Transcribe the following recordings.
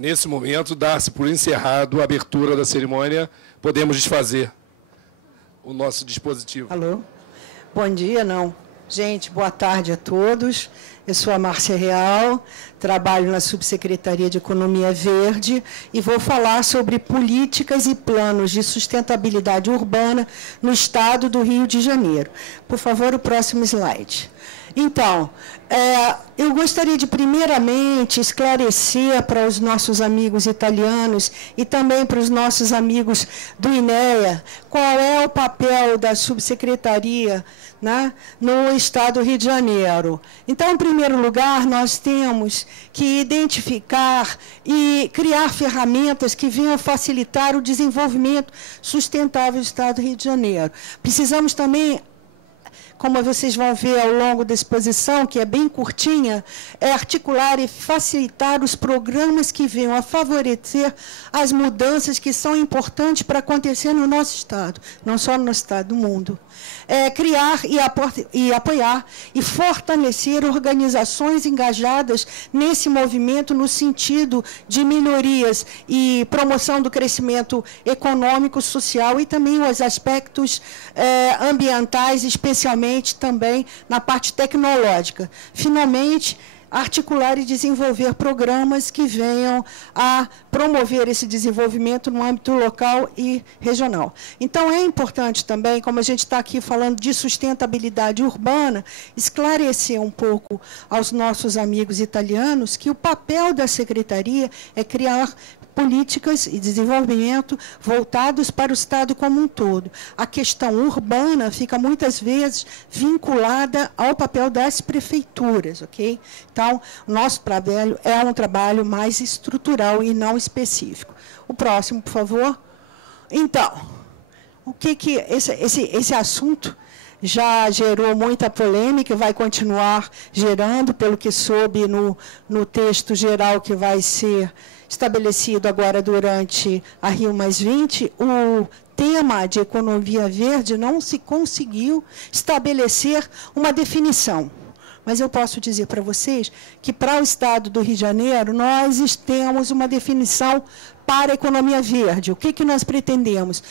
nesse momento, dar-se por encerrado a abertura da cerimônia. Podemos desfazer o nosso dispositivo. Alô? Bom dia, não. Gente, boa tarde a todos. Eu sou a Márcia Real, trabalho na Subsecretaria de Economia Verde e vou falar sobre políticas e planos de sustentabilidade urbana no estado do Rio de Janeiro. Por favor, o próximo slide. Então, eu gostaria de, primeiramente, esclarecer para os nossos amigos italianos e também para os nossos amigos do INEA qual é o papel da subsecretaria, né, no Estado do Rio de Janeiro. Então, em primeiro lugar, nós temos que identificar e criar ferramentas que venham facilitar o desenvolvimento sustentável do Estado do Rio de Janeiro. Precisamos também, como vocês vão ver ao longo da exposição, que é bem curtinha, é articular e facilitar os programas que venham a favorecer as mudanças que são importantes para acontecer no nosso Estado, não só no nosso Estado, do mundo. Criar e apoiar e fortalecer organizações engajadas nesse movimento no sentido de melhorias e promoção do crescimento econômico, social e também os aspectos ambientais, especialmente também na parte tecnológica. Finalmente, articular e desenvolver programas que venham a promover esse desenvolvimento no âmbito local e regional. Então, é importante também, como a gente está aqui falando de sustentabilidade urbana, esclarecer um pouco aos nossos amigos italianos que o papel da Secretaria é criar políticas e desenvolvimento voltados para o Estado como um todo. A questão urbana fica muitas vezes vinculada ao papel das prefeituras, ok? Então, o nosso trabalho é um trabalho mais estrutural e não específico. O próximo, por favor. Então, o que esse assunto já gerou muita polêmica e vai continuar gerando, pelo que soube no texto geral que vai ser estabelecido agora durante a Rio+20, o tema de economia verde não se conseguiu estabelecer uma definição. Mas eu posso dizer para vocês que, para o Estado do Rio de Janeiro, nós temos uma definição para a economia verde. O que nós pretendemos?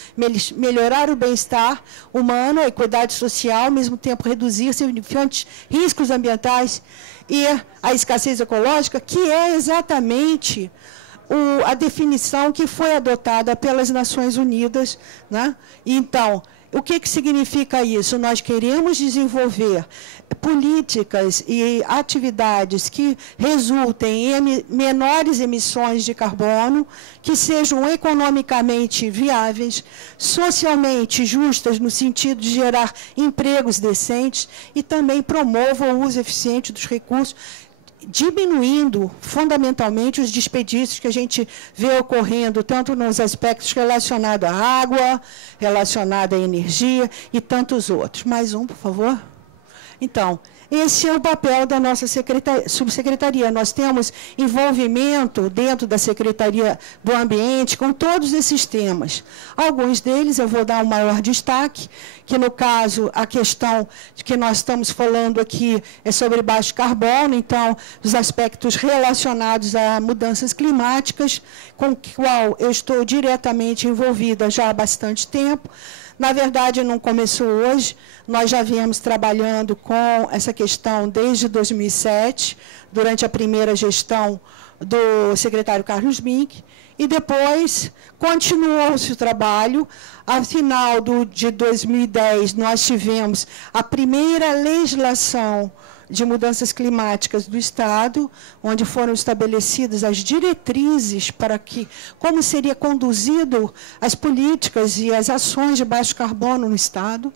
Melhorar o bem-estar humano, a equidade social, ao mesmo tempo reduzir significantes riscos ambientais e a escassez ecológica, que é exatamente a definição que foi adotada pelas Nações Unidas, né? Então, o que significa isso? Nós queremos desenvolver políticas e atividades que resultem em menores emissões de carbono, que sejam economicamente viáveis, socialmente justas, no sentido de gerar empregos decentes, e também promovam o uso eficiente dos recursos, diminuindo fundamentalmente os desperdícios que a gente vê ocorrendo, tanto nos aspectos relacionados à água, relacionados à energia e tantos outros. Mais um, por favor. Então, esse é o papel da nossa subsecretaria. Nós temos envolvimento dentro da Secretaria do Ambiente com todos esses temas. Alguns deles eu vou dar um maior destaque, que, no caso, a questão de que nós estamos falando aqui é sobre baixo carbono, então, os aspectos relacionados a mudanças climáticas, com o qual eu estou diretamente envolvida já há bastante tempo. Na verdade, não começou hoje, nós já viemos trabalhando com essa questão desde 2007, durante a primeira gestão do secretário Carlos Mink, e depois continuou-se o trabalho. A final de 2010, nós tivemos a primeira legislação de mudanças climáticas do Estado, onde foram estabelecidas as diretrizes para como seria conduzido as políticas e as ações de baixo carbono no Estado.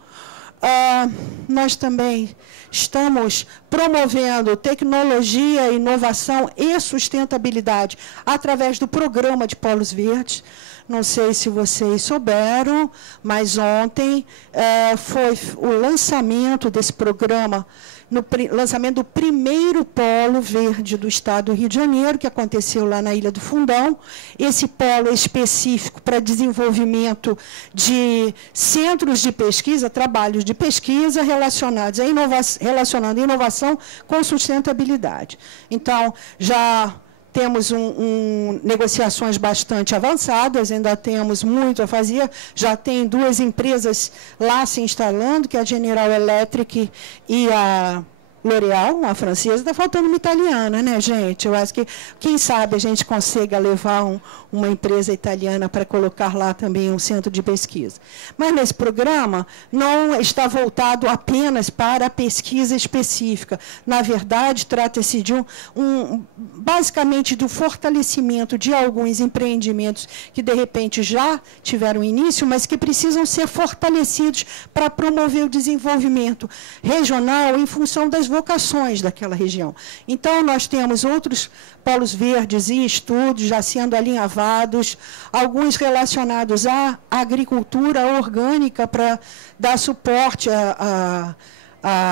Nós também estamos promovendo tecnologia, inovação e sustentabilidade através do programa de Polos Verdes. Não sei se vocês souberam, mas ontem foi o lançamento desse programa, no lançamento do primeiro polo verde do Estado do Rio de Janeiro, que aconteceu lá na Ilha do Fundão. Esse polo é específico para desenvolvimento de centros de pesquisa, trabalhos de pesquisa relacionados relacionando inovação com sustentabilidade. Então, já temos negociações bastante avançadas, ainda temos muito a fazer. Já tem 2 empresas lá se instalando, que é a General Electric e a L'Oréal, uma francesa. Está faltando uma italiana, né, gente? Eu acho que, quem sabe, a gente consiga levar uma empresa italiana para colocar lá também um centro de pesquisa. Mas nesse programa não está voltado apenas para a pesquisa específica. Na verdade, trata-se de basicamente do fortalecimento de alguns empreendimentos que, de repente, já tiveram início, mas que precisam ser fortalecidos para promover o desenvolvimento regional em função das vocações daquela região. Então, nós temos outros polos verdes e estudos já sendo alinhavados, alguns relacionados à agricultura orgânica para dar suporte à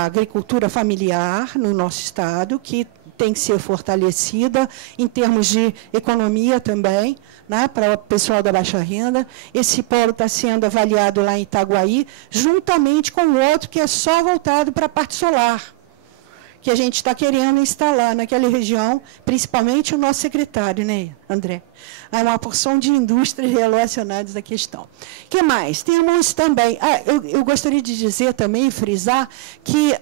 agricultura familiar no nosso estado, que tem que ser fortalecida em termos de economia também, né, para o pessoal da baixa renda. Esse polo está sendo avaliado lá em Itaguaí, juntamente com o outro que é só voltado para a parte solar, que a gente está querendo instalar naquela região, principalmente o nosso secretário, né, André? Há uma porção de indústrias relacionadas à questão. O que mais? Temos também... eu gostaria de dizer também, frisar, que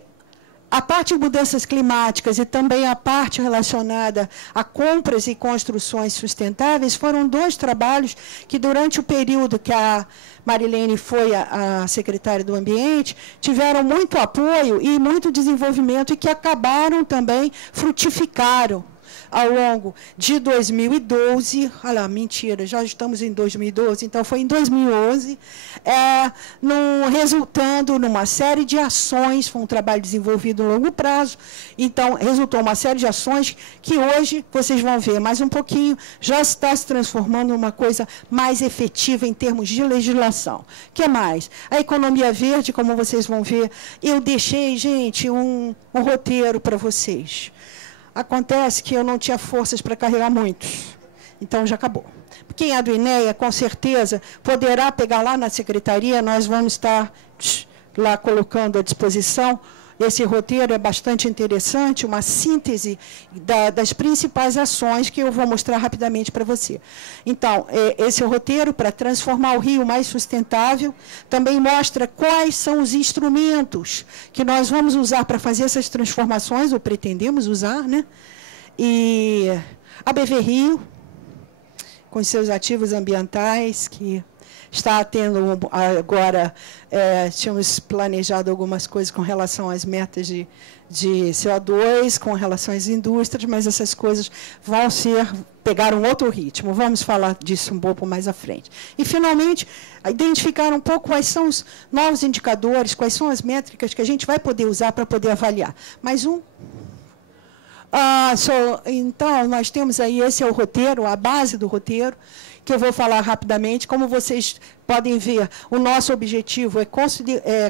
a parte de mudanças climáticas e também a parte relacionada a compras e construções sustentáveis foram 2 trabalhos que, durante o período que a Marilene foi a secretária do Ambiente, tiveram muito apoio e muito desenvolvimento e que acabaram também, frutificaram ao longo de 2012, olha lá, mentira, já estamos em 2012, então foi em 2011, resultando numa série de ações, foi um trabalho desenvolvido a longo prazo, então resultou uma série de ações que hoje, vocês vão ver mais um pouquinho, já está se transformando numa coisa mais efetiva em termos de legislação. O que mais? A economia verde, como vocês vão ver, eu deixei, gente, um roteiro para vocês. Acontece que eu não tinha forças para carregar muitos, então já acabou. Quem é do INEA, com certeza, poderá pegar lá na secretaria, nós vamos estar lá colocando à disposição. Esse roteiro é bastante interessante, uma síntese das principais ações que eu vou mostrar rapidamente para você. Então, esse é o roteiro para transformar o Rio mais sustentável. Também mostra quais são os instrumentos que nós vamos usar para fazer essas transformações, ou pretendemos usar, né? E a BV Rio, com seus ativos ambientais, que está tendo agora, tínhamos planejado algumas coisas com relação às metas de CO2, com relação às indústrias, mas essas coisas vão pegar um outro ritmo. Vamos falar disso um pouco mais à frente. E, finalmente, identificar um pouco quais são os novos indicadores, quais são as métricas que a gente vai poder usar para poder avaliar. Mais um. Então, nós temos aí, esse é o roteiro, a base do roteiro, que eu vou falar rapidamente. Como vocês podem ver, o nosso objetivo é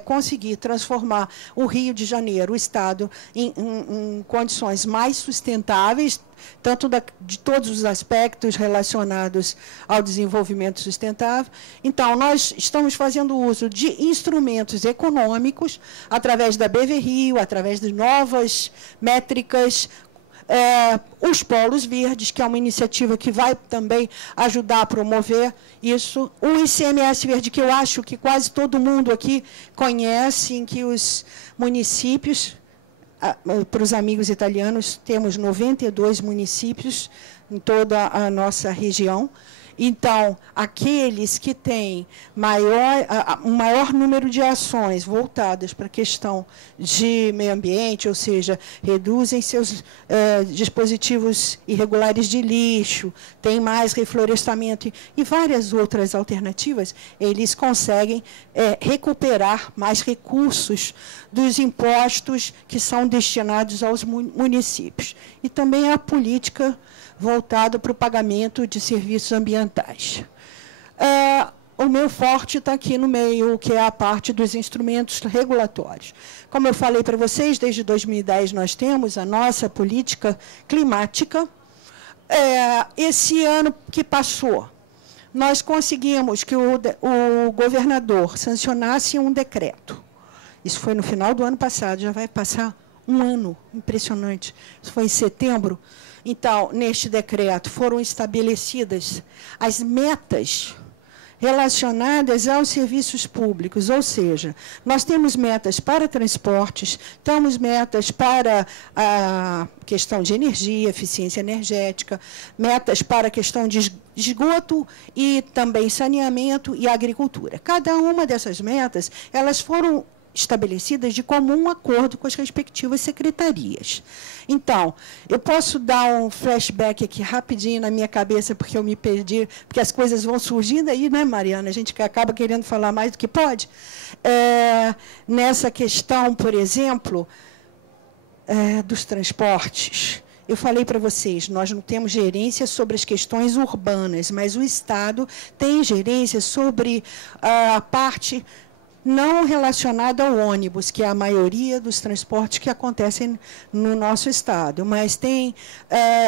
conseguir transformar o Rio de Janeiro, o Estado, em condições mais sustentáveis, tanto de todos os aspectos relacionados ao desenvolvimento sustentável. Então, nós estamos fazendo uso de instrumentos econômicos, através da BV Rio, através de novas métricas, os polos verdes, que é uma iniciativa que vai também ajudar a promover isso. O ICMS verde, que eu acho que quase todo mundo aqui conhece, em que os municípios, para os amigos italianos, temos 92 municípios em toda a nossa região. Então, aqueles que têm um maior número de ações voltadas para a questão de meio ambiente, ou seja, reduzem seus dispositivos irregulares de lixo, têm mais reflorestamento e várias outras alternativas, eles conseguem recuperar mais recursos dos impostos que são destinados aos municípios. E também a política voltada para o pagamento de serviços ambientais. O meu forte está aqui no meio, que é a parte dos instrumentos regulatórios. Como eu falei para vocês, desde 2010 nós temos a nossa política climática. Esse ano que passou, nós conseguimos que o governador sancionasse um decreto. Isso foi no final do ano passado, já vai passar um ano, impressionante. Isso foi em setembro. Então, neste decreto, foram estabelecidas as metas relacionadas aos serviços públicos, ou seja, nós temos metas para transportes, temos metas para a questão de energia, eficiência energética, metas para a questão de esgoto e também saneamento e agricultura. Cada uma dessas metas, elas foram estabelecidas de comum acordo com as respectivas secretarias. Então, eu posso dar um flashback aqui rapidinho na minha cabeça, porque eu me perdi, porque as coisas vão surgindo aí, né, Mariana? A gente acaba querendo falar mais do que pode. Nessa questão, por exemplo, dos transportes, eu falei para vocês, nós não temos gerência sobre as questões urbanas, mas o Estado tem gerência sobre a parte não relacionada ao ônibus, que é a maioria dos transportes que acontecem no nosso Estado, mas tem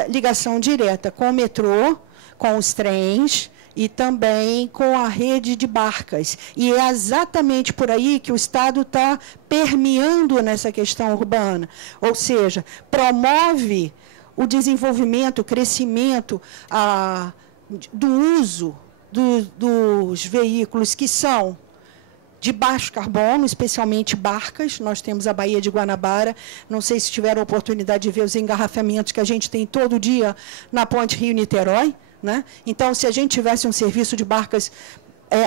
ligação direta com o metrô, com os trens e também com a rede de barcas. E é exatamente por aí que o Estado está permeando nessa questão urbana, ou seja, promove o desenvolvimento, o crescimento do uso dos veículos que são de baixo carbono, especialmente barcas. Nós temos a Baía de Guanabara. Não sei se tiveram a oportunidade de ver os engarrafamentos que a gente tem todo dia na ponte Rio-Niterói, né? Então, se a gente tivesse um serviço de barcas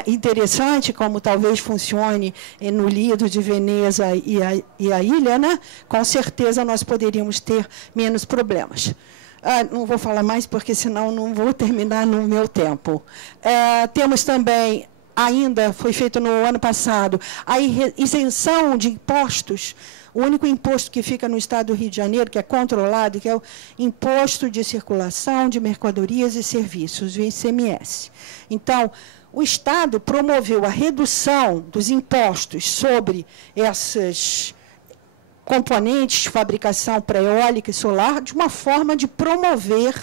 interessante, como talvez funcione no Lido de Veneza e a ilha, né? Com certeza nós poderíamos ter menos problemas. Não vou falar mais, porque senão não vou terminar no meu tempo. Temos também, ainda foi feito no ano passado, a isenção de impostos. O único imposto que fica no Estado do Rio de Janeiro, que é controlado, que é o Imposto de Circulação de Mercadorias e Serviços, o ICMS. Então, o Estado promoveu a redução dos impostos sobre essas componentes de fabricação para eólica e solar, de uma forma de promover,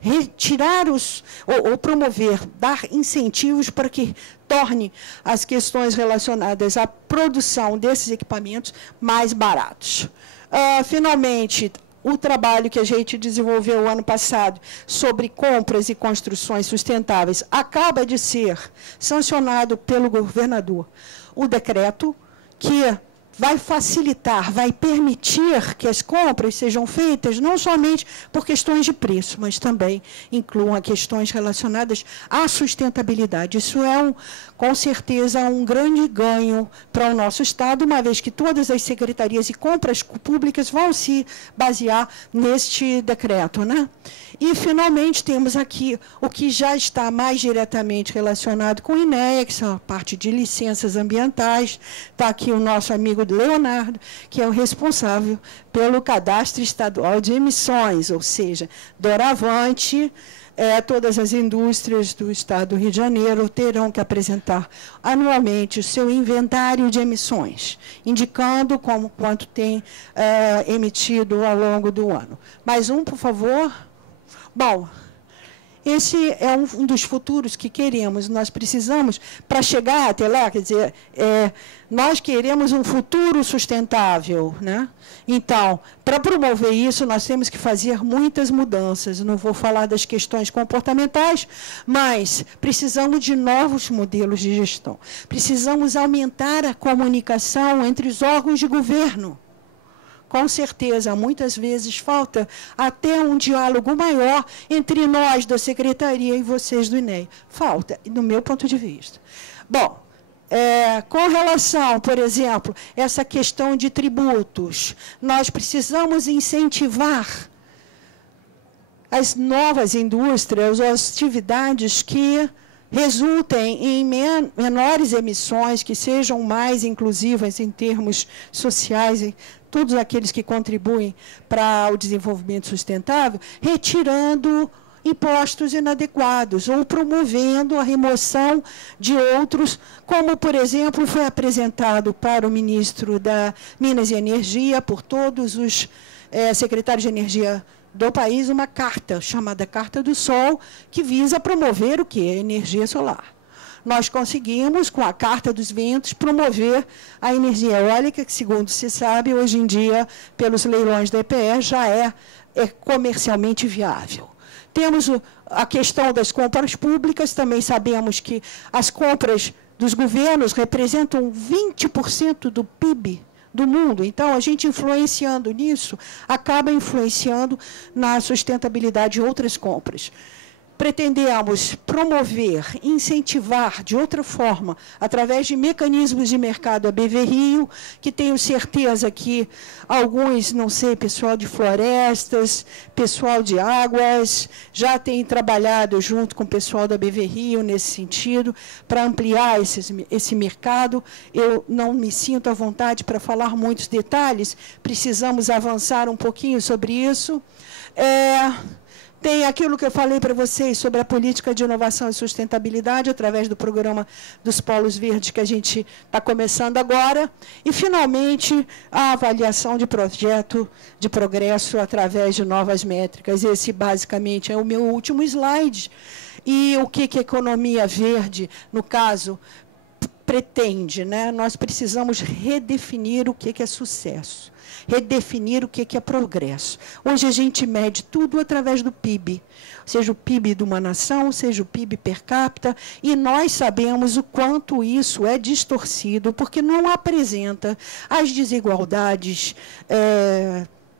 retirar ou promover, dar incentivos para que torne as questões relacionadas à produção desses equipamentos mais baratos. Finalmente, o trabalho que a gente desenvolveu ano passado sobre compras e construções sustentáveis acaba de ser sancionado pelo governador. O decreto que vai facilitar, vai permitir que as compras sejam feitas não somente por questões de preço, mas também incluam questões relacionadas à sustentabilidade. Isso é, com certeza, um grande ganho para o nosso Estado, uma vez que todas as secretarias e compras públicas vão se basear neste decreto, né? E, finalmente, temos aqui o que já está mais diretamente relacionado com o INEA, que são a parte de licenças ambientais. Está aqui o nosso amigo Leonardo, que é o responsável pelo cadastro estadual de emissões, ou seja, doravante, todas as indústrias do Estado do Rio de Janeiro terão que apresentar anualmente o seu inventário de emissões, indicando quanto tem emitido ao longo do ano. Mais um, por favor. Bom, esse é um dos futuros que queremos. Nós precisamos, para chegar até lá, quer dizer, nós queremos um futuro sustentável, né? Então, para promover isso, nós temos que fazer muitas mudanças. Não vou falar das questões comportamentais, mas precisamos de novos modelos de gestão. Precisamos aumentar a comunicação entre os órgãos de governo. Com certeza, muitas vezes falta até um diálogo maior entre nós da Secretaria e vocês do INEA. Falta, do meu ponto de vista. Bom, com relação, por exemplo, essa questão de tributos, nós precisamos incentivar as novas indústrias, as atividades que resultem em menores emissões, que sejam mais inclusivas em termos sociais, todos aqueles que contribuem para o desenvolvimento sustentável, retirando impostos inadequados ou promovendo a remoção de outros, como, por exemplo, foi apresentado para o ministro da Minas e Energia, por todos os secretários de energia do país, uma carta chamada Carta do Sol, que visa promover o quê? A energia solar. nós conseguimos, com a Carta dos Ventos, promover a energia eólica, que, segundo se sabe, hoje em dia, pelos leilões da EPE, já é comercialmente viável. Temos a questão das compras públicas, também sabemos que as compras dos governos representam 20% do PIB do mundo. Então, a gente influenciando nisso, acaba influenciando na sustentabilidade de outras compras. Pretendemos promover, incentivar de outra forma, através de mecanismos de mercado, a BV Rio, que tenho certeza que alguns, não sei, pessoal de florestas, pessoal de águas, já tem trabalhado junto com o pessoal da BV Rio nesse sentido, para ampliar esse mercado. Eu não me sinto à vontade para falar muitos detalhes, precisamos avançar um pouquinho sobre isso. Tem aquilo que eu falei para vocês sobre a política de inovação e sustentabilidade, através do programa dos Polos Verdes, que a gente está começando agora. E, finalmente, a avaliação de projeto de progresso através de novas métricas. Esse, basicamente, é o meu último slide. E o que a economia verde, no caso, pretende, né? Nós precisamos redefinir o que é sucesso. Redefinir o que é progresso. Hoje a gente mede tudo através do PIB, seja o PIB de uma nação, seja o PIB per capita, e nós sabemos o quanto isso é distorcido, porque não apresenta as desigualdades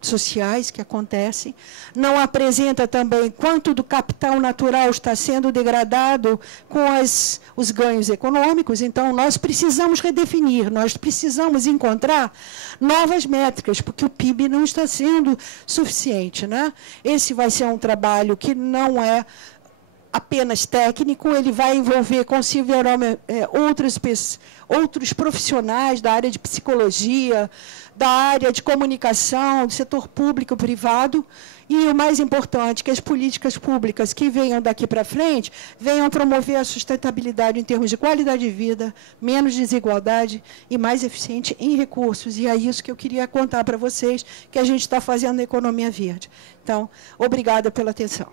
sociais que acontecem, não apresenta também quanto do capital natural está sendo degradado com os ganhos econômicos. Então, nós precisamos redefinir, nós precisamos encontrar novas métricas, porque o PIB não está sendo suficiente, né? Esse vai ser um trabalho que não é apenas técnico, ele vai envolver consideravelmente outros profissionais da área de psicologia, da área de comunicação, do setor público e privado, e o mais importante, que as políticas públicas que venham daqui para frente venham promover a sustentabilidade em termos de qualidade de vida, menos desigualdade e mais eficiente em recursos. E é isso que eu queria contar para vocês, que a gente está fazendo na economia verde. Então, obrigada pela atenção.